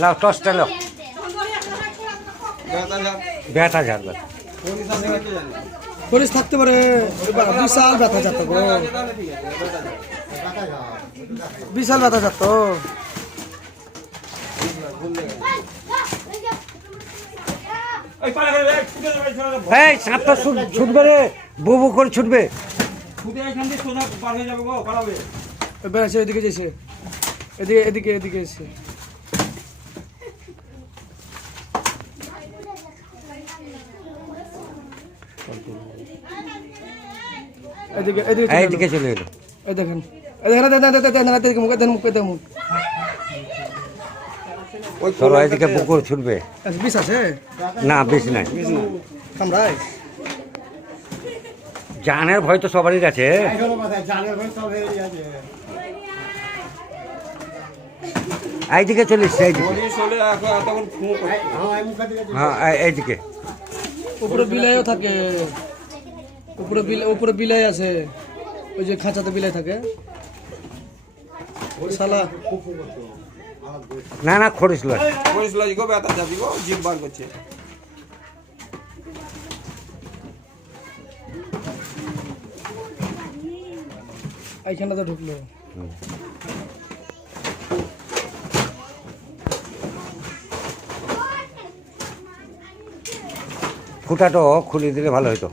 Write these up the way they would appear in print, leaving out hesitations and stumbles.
লাও টসটা লাও ব্যথা ঝাড়বে পুলিশ থাকতে পারে বিশাল ব্যথা যাত বিশাল ব্যথা যাত এই সাপটা ছুটবে রে বুবু করে ছুটবে বেড়াচ্ছে এদিকে যেছে এদিকে এদিকে এদিকে এসে এদিকে এদিকে এইদিকে চলে এলো এই দেখেন এদিকে মুখ দেন মুখ দেন মুখ চলো এইদিকে বুকুর ছুটবে বিষ আছে না বেশি নাই কামড়ায় জানের ভয় তো সবারই আছে এইদিকে চলে এসছে হ্যাঁ এইদিকে উপরে বিলাইও থাকে উপরে বিলাই আছে ওই যে খাঁচাতে বিলাই থাকে শালা না না খরিস লয় গো ব্যথা যাবি গো জিভ বার করছে এইখানটা তো ঢুকলো ফুটাটো খুলে দিলে ভালো হতো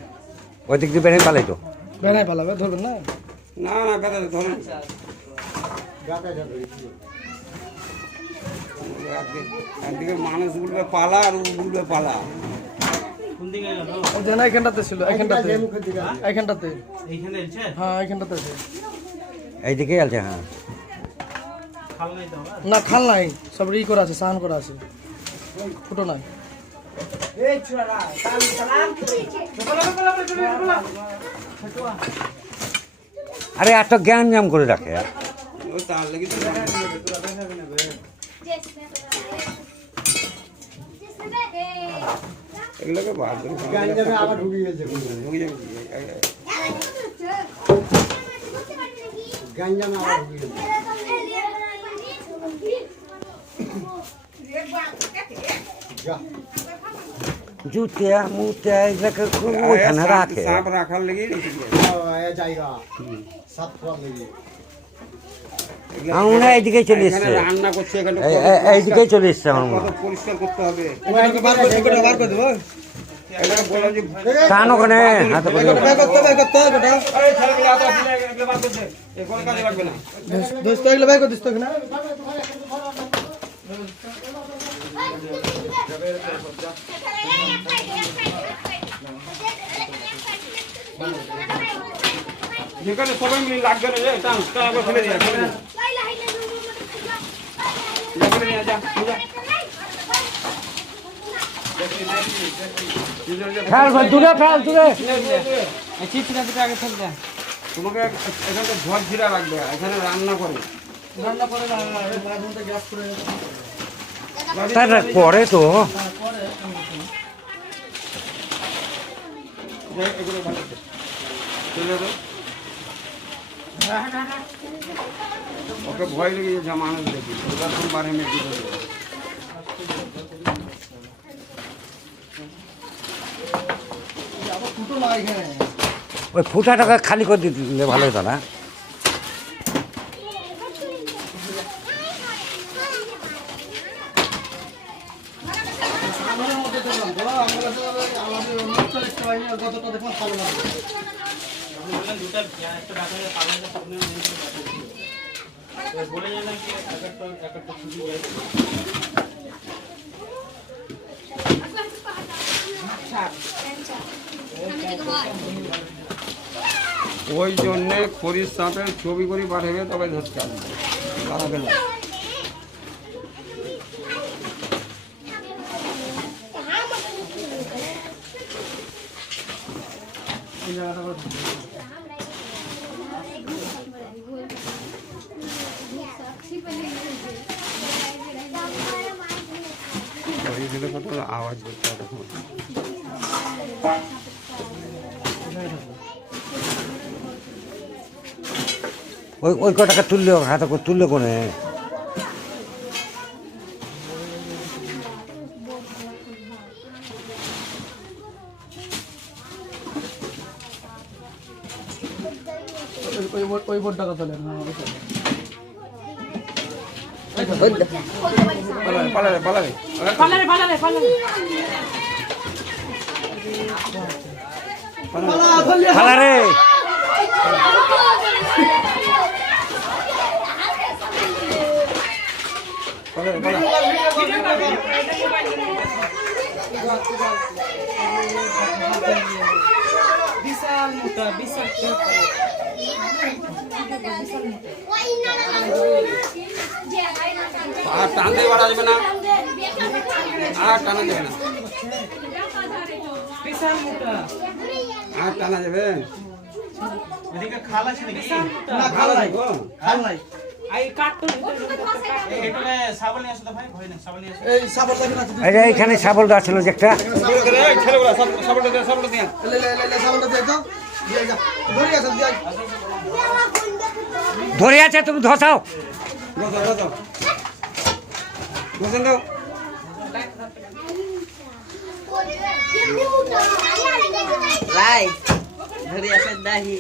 ওই দিক দিয়ে বেড়ে পালাইতো বেড়াই পালাবে ধরবেন না না না ব্যথা ধরে একদিকে মানুষ বলবে পালা আর বলবে পালা এইখানটাতে ছিল এইখানটাতে হ্যাঁ এইখানটাতে আছে এইদিকে আছে হ্যাঁ না খাল নাই সব ই করা আছে সাহান করা আছে ফুটো নাই আরে এত জ্ঞান জাম করে রাখে তার লেগে এগুলোকে বার করে আবার ঢুকে গেছে জুতিয়া মুতিয়া এগুলোকে ওইখানে রাখে সাপ রাখার লেগে আমরা এইদিকে চলে এসছে রান্না করছে এখানে এইদিকে চলে এসছে আমার মনে হয়। পরিষ্কার করতে হবে টান ওখানে হাতে করে দোস্ত এগুলো ভাই করে দিস তো না যেখানে সবাই মিলে লাগবে না রে টান টান করে ফেলে দিয়া ফেলে দিয়া তোমাকে এখানটা ঝড় ঝিরা লাগবে এখানে রান্না করে করে তো ওকে ভয় লেগে যাচ্ছে মানুষ দেখি ওরকম বারে মেয়ে ওই ফুটাটাকে খালি করে দিলে ভালো হতো না ওই জন্যে খরিস সাপের ছবি করে পাঠাবে তবে ধরতে হবে দাঁড়াবে না আওয়াজ করতে হবে ওই কটাকা তুললো হাতে করে তুললো কোনে ওই বোর্ড টাকা চলে না পালারে পালারে পালারে পালারে পালারে খালা রে পালারে পালারে বিশাল মোটা বিশাল আর টানতে বাড়া যাবে না আর টানা যাবে না বিশাল মোটা আর টানা যাবে এদিকে খাল আছে নাকি না খাল নাই খাল নাই আই কাটতো এখানে সাবল নিয়ে আসো তো ভাই ভয় না সাবল নিয়ে আসো এই সাবল লাগে না এই যে এইখানে শাবলটা ছিল যে একটা ছেলেগুলা সাপোর্টটা দে সাপোর্টটা দিয়ে লে সাবলটা দে তো দিয়ে যা ধরে আসো দিয়ে ধরে আছে তুমি ধসাও বুঝলেন তো রাইট ধরে আসে দাহি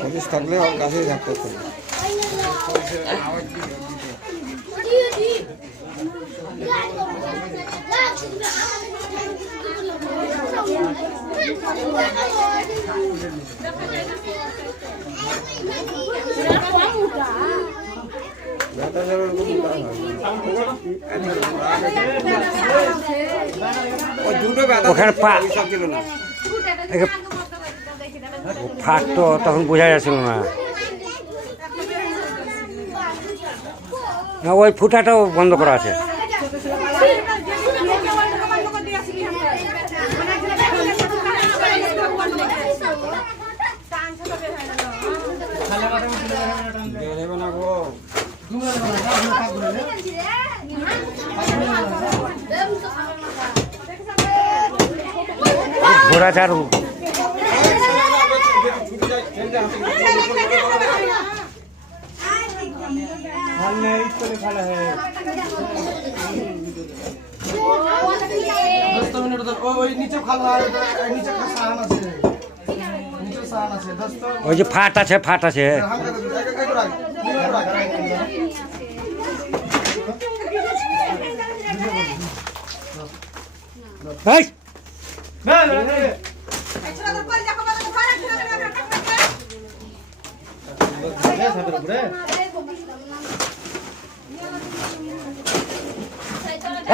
পুলিশ থাকলে ওর কাছেই থাকতে হবে দুটো ওখানে পা সব ছিল না ফাটতো তখন বোঝা যাচ্ছিল না না ওই ফুটাটাও বন্ধ করা আছে বেরোবে না গো ঘোড়া চার ওই নিচে খাল নিচে সাহান আছে নিচে সাহান আছে দোস্ত ওই যে ফাট আছে এই,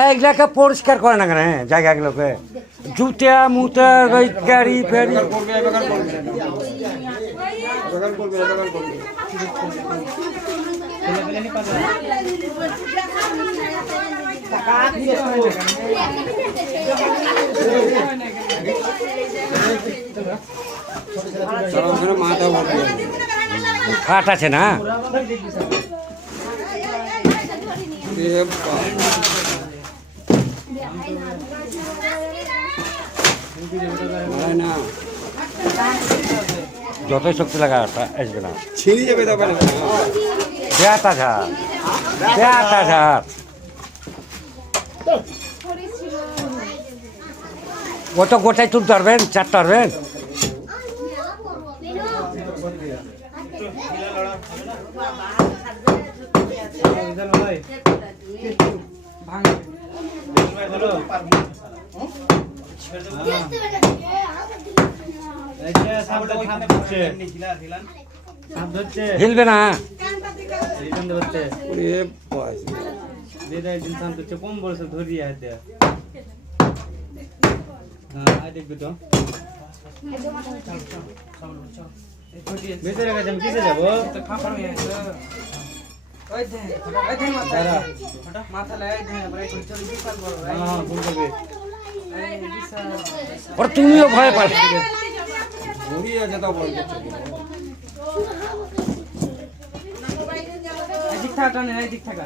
এইগুলাকে পরিষ্কার করে না কেন জায়গাগুলোকে জুতা মুতা ওই গাড়ি ফেরি করবে এবার করবে এবার করবে ওখানে মাথা ভরবে ফাট আছে না না যতই শক্তি লাগা আসবে না ছিঁড়ে যাবে তখন বেয়াতা ঝাড় ও তো গোটাই তুলতে পারবেন চারতে পারবেন হিলবে না কম বলছে ধরিয়ে হাতে দেখবি তো ভেতরে গেছে আমি কিসে যাবো ওরা তুমিও ভয় পাচ্ছ ঘুরিয়ে আছে তো বলছে এদিক থাকা না এদিক থাকা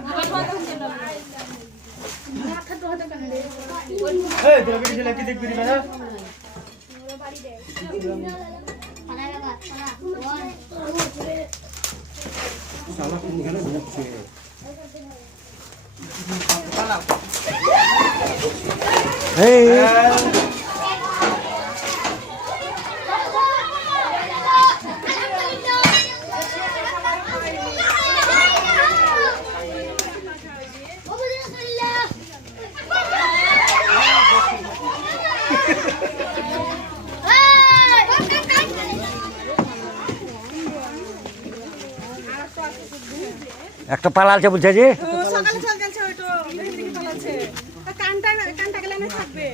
এই তোরা কি ছেলে কি দেখবি রে সালা কোনখানে ঢুকছে এই একটা পালা আছে বলছে যে সকালে চল গেছে ওইটো দেখি পালাচ্ছে কানটা গেলে না থাকবে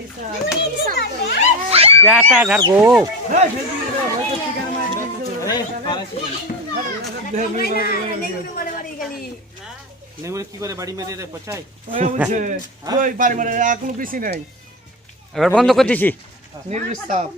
পেটা ঘর গো নেমুরে কি করে বাড়ি মেরে রে পচাই ওই বলছে ওই বাড়ি মানে আর কোনো বেশি নাই এবার বন্ধ করে দিছি নির্বিষ সাপ